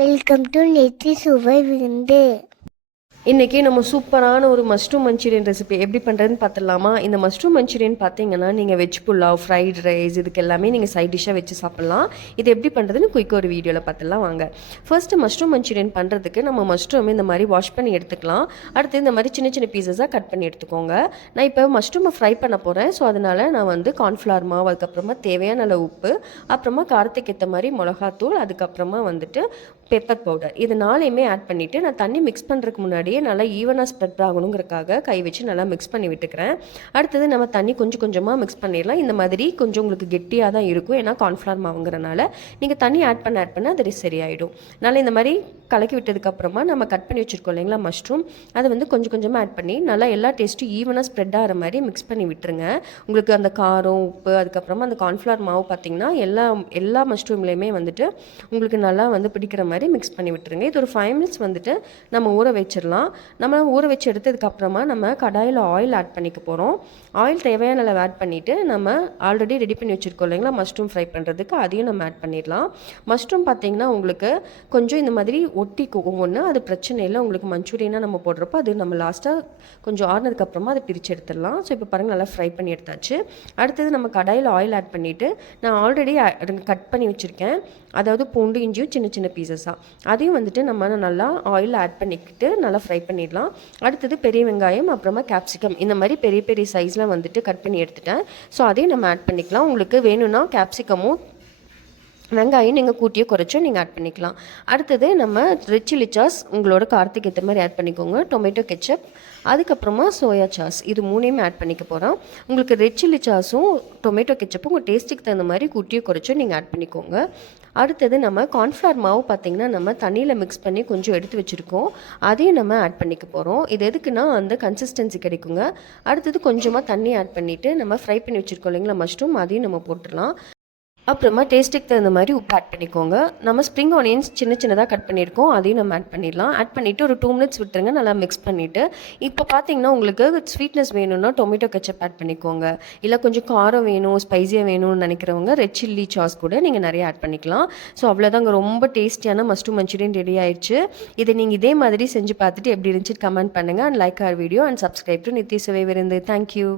Welcome to நெத்தி சுவை விருந்து. இன்றைக்கி நம்ம சூப்பரான ஒரு மஷ்ரூம் மஞ்சூரியன் ரெசிபி எப்படி பண்ணுறதுன்னு பார்த்துடலாமா? இந்த மஷ்ரூம் மஞ்சூரியன் பார்த்தீங்கன்னா நீங்கள் வெஜ் புலாவ், ஃப்ரைட் ரைஸ் இதுக்கு எல்லாமே நீங்கள் சைட் டிஷ்ஷாக வச்சு சாப்பிட்லாம். இது எப்படி பண்ணுறதுன்னு குயிக்காக ஒரு வீடியோவில் பார்த்துடலாம் வாங்க. ஃபர்ஸ்ட்டு மஷ்ரூம் மஞ்சூரியன் பண்ணுறதுக்கு நம்ம மஷ்ரூம் இந்த மாதிரி வாஷ் பண்ணி எடுத்துக்கலாம். அடுத்து இந்த மாதிரி சின்ன சின்ன பீசஸாக கட் பண்ணி எடுத்துக்கோங்க. நான் இப்போ மஷ்ரூமை ஃப்ரை பண்ண போகிறேன். ஸோ அதனால் நான் வந்து கார்ன்ஃப்ளவர் மாவு, அதுக்கப்புறமா தேவையான அளவு உப்பு, அப்புறமா காரத்துக்கு ஏற்ற மாதிரி மிளகாத்தூள், அதுக்கப்புறமா வந்துட்டு பெப்பர் பவுடர், இது நாளையுமே ஆட் பண்ணிவிட்டு நான் தண்ணி மிக்ஸ் பண்ணுறதுக்கு முன்னாடியே நல்லா ஈவனாக ஸ்ப்ரெட் ஆகணுங்கிறக்காக கை வச்சு நல்லா மிக்ஸ் பண்ணி விட்டுக்கிறேன். அடுத்தது நம்ம தண்ணி கொஞ்சம் கொஞ்சமாக மிக்ஸ் பண்ணிடலாம். இந்த மாதிரி கொஞ்சம் உங்களுக்கு கெட்டியாக தான் இருக்கும், ஏன்னா கார்ன்ஃப்ளவர் மாவுங்கிறனால நீங்கள் தண்ணி ஆட் பண்ண அது சரியாயிடும். நல்லா இந்த மாதிரி கலக்கி விட்டதுக்கப்புறமா நம்ம கட் பண்ணி வச்சுருக்கோம் இல்லைங்களா மஷ்ரூம், அதை வந்து கொஞ்சம் கொஞ்சமாக ஆட் பண்ணி நல்லா எல்லா டேஸ்ட்டும் ஈவனாக ஸ்ப்ரெட் ஆகிற மாதிரி மிக்ஸ் பண்ணி விட்டுருங்க. உங்களுக்கு அந்த காரம், உப்பு, அதுக்கப்புறமா அந்த கார்ன்ஃப்ளவர் மாவு பார்த்திங்கன்னா எல்லா மஷ்ரூம்லேயுமே வந்துட்டு உங்களுக்கு நல்லா வந்து பிடிக்கிற மாதிரி மிக்ஸ் பண்ணி விட்டுருங்க. இது ஒரு 5 மினிட்ஸ் வந்துட்டு நம்ம ஊற வச்சிடலாம். நம்ம ஊற வச்சு எடுத்ததுக்கப்புறமா நம்ம கடாயில் ஆயில் ஆட் பண்ணிக்க போகிறோம். ஆயில் தேவையான அளவு ஆட் பண்ணிவிட்டு நம்ம ஆல்ரெடி ரெடி பண்ணி வச்சுருக்கோம் இல்லைங்களா மஷ்ரூம் ஃப்ரை பண்ணுறதுக்கு, அதையும் நம்ம ஆட் பண்ணிடலாம். மஷ்ரூம் பார்த்திங்கன்னா உங்களுக்கு கொஞ்சம் இந்த மாதிரி ஒட்டிக்கும் ஒன்று, அது பிரச்சனை இல்லை. உங்களுக்கு மஞ்சூரியனாக நம்ம போடுறப்போ அது நம்ம லாஸ்ட்டாக கொஞ்சம் ஆறுனதுக்கப்புறமா அதை பிரித்து எடுத்துடலாம். ஸோ இப்போ பாருங்கள் நல்லா ஃப்ரை பண்ணி எடுத்தாச்சு. அடுத்தது நம்ம கடாயில் ஆயில் ஆட் பண்ணிவிட்டு நான் ஆல்ரெடி கட் பண்ணி வச்சுருக்கேன், அதாவது பூண்டு இஞ்சியும் சின்ன சின்ன பீசஸாக, அதையும் வந்துட்டு நம்ம நல்லா ஆயில் ஆட் பண்ணிக்கிட்டு நல்லா ஃப்ரை பண்ணிடலாம். அடுத்தது பெரிய வெங்காயம், அப்புறமா கேப்சிகம், இந்த மாதிரி பெரிய பெரிய சைஸில் வந்துட்டு கட் பண்ணி எடுத்துட்டேன். ஸோ அதையும் நம்ம ஆட் பண்ணிக்கலாம். உங்களுக்கு வேணும்னா கேப்சிகமும் வெங்காயம் நீங்கள் கூட்டியோ குறைச்சோ நீங்கள் ஆட் பண்ணிக்கலாம். அடுத்தது நம்ம ரெட் சில்லி சாஸ் உங்களோட காரத்துக்கு ஏற்ற மாதிரி ஆட் பண்ணிக்கோங்க. டொமேட்டோ கெச்சப், அதுக்கப்புறமா சோயா சாஸ், இது மூணையுமே ஆட் பண்ணிக்க போகிறோம். உங்களுக்கு ரெட் சில்லி சாஸும் டொமேட்டோ கெச்சப்பும் உங்கள் டேஸ்ட்டுக்கு தகுந்த மாதிரி கூட்டியோ குறைச்சோ நீங்கள் ஆட் பண்ணிக்கோங்க. அடுத்தது நம்ம கார்ன்ஃப்ளவர் மாவு பார்த்திங்கன்னா நம்ம தண்ணியில் மிக்ஸ் பண்ணி கொஞ்சம் எடுத்து வச்சுருக்கோம், அதையும் நம்ம ஆட் பண்ணிக்க போகிறோம். இது எதுக்குன்னா அந்த கன்சிஸ்டன்சி கிடைக்குங்க. அடுத்தது கொஞ்சமாக தண்ணி ஆட் பண்ணிவிட்டு நம்ம ஃப்ரை பண்ணி வச்சுருக்கோம் இல்லைங்களா மஷ்ரூம், அதையும் நம்ம போட்டுடலாம். அப்புறமா டேஸ்ட்டுக்கு தகுந்த மாதிரி உப்பு ஆட் பண்ணிக்கோங்க. நம்ம ஸ்ப்ரிங் ஆனியன்ஸ் சின்ன சின்னதாக கட் பண்ணியிருக்கோம், அதையும் நம்ம ஆட் பண்ணிடலாம். ஆட் பண்ணிவிட்டு ஒரு 2 மினிட்ஸ் விட்டுருங்க, நல்லா மிக்ஸ் பண்ணிவிட்டு. இப்போ பார்த்தீங்கன்னா உங்களுக்கு ஸ்வீட்னஸ் வேணும்னா டொமேட்டோ கெச்சப் ஆட் பண்ணிக்கோங்க. இல்லை கொஞ்சம் காரம் வேணும், ஸ்பைஸியாக வேணும்னு நினைக்கிறவங்க ரெட் சில்லி சாஸ் கூட நீங்கள் நிறைய ஆட் பண்ணிக்கலாம். ஸோ அவ்வளோதாங்க, ரொம்ப டேஸ்டியான மஷ்ரூம் மஞ்சூரியன் ரெடி ஆயிடுச்சு. இதை நீங்கள் இதே மாதிரி செஞ்சு பார்த்துட்டு எப்படி இருந்துச்சு கமெண்ட் பண்ணுங்கள். And like our video and subscribe to Nithi Suvai Virundhu. Thank you.